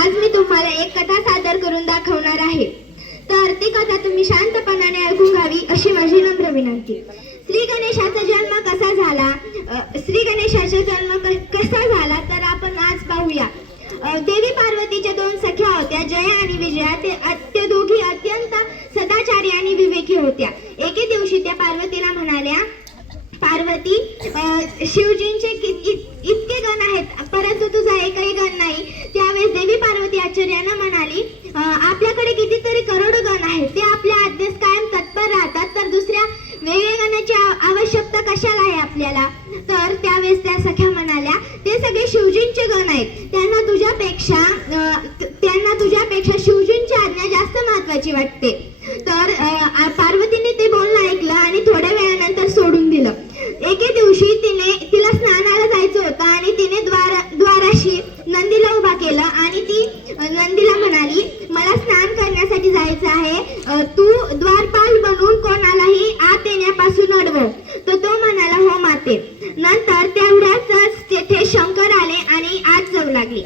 आज मी तुम्हाला एक कथा सादर करून दाखवणार आहे। तर ती कथा तुम्ही शांतपणाने ऐकून घ्यावी अशी माझी नम्र विनंती। श्री गणेशाचा जन्म कसा झाला? कसा झाला तर आपण आज पाहूया। देवी पार्वतीच्या दोन सख्या होत्या, जया आणि विजया। ते दोघी अत्यंत सदाचारी आणि विवेकी होत्या। एके दिवशी त्या पार्वतीला म्हणाल्या, पार्वती, शिवजींचे इतके गण आहेत परंतु तुझा एकही गण नाही। त्यावेळेस देवी पार्वती आश्चर्याने म्हणाली, आपल्याकडे कितीतरी करोडो गण आहेत, ते आपल्या आज्ञेस कायम तत्पर राहतात, तर दुसऱ्या वेगळ्या गणाची आवश्यकता कशाला आहे आपल्याला? तर त्यावेळेस त्या सख्या म्हणाल्या, ते सगळे शिवजींचे गण आहेत, त्यांना तुझ्यापेक्षा शिवजींची आज्ञा जास्त महत्वाची वाटते। तर पार्वतीने ते बोलणं ऐकलं आणि थोड्या वेळानंतर सोडून दिलं। एके दिवशी तिला स्नानाला जायचं होतं आणि तिने द्वाराशी नंदीला उभा केलं आणि ती नंदीला म्हणाली, मला स्नान करण्यासाठी जायचं आहे, तू द्वारपाल बनून कोणालाही आत येण्यापासून अडवव। तर तो म्हणाला, हो माते। नंतर तेवढ्याच तेथे शंकर आले आणि आत जाऊ लागले।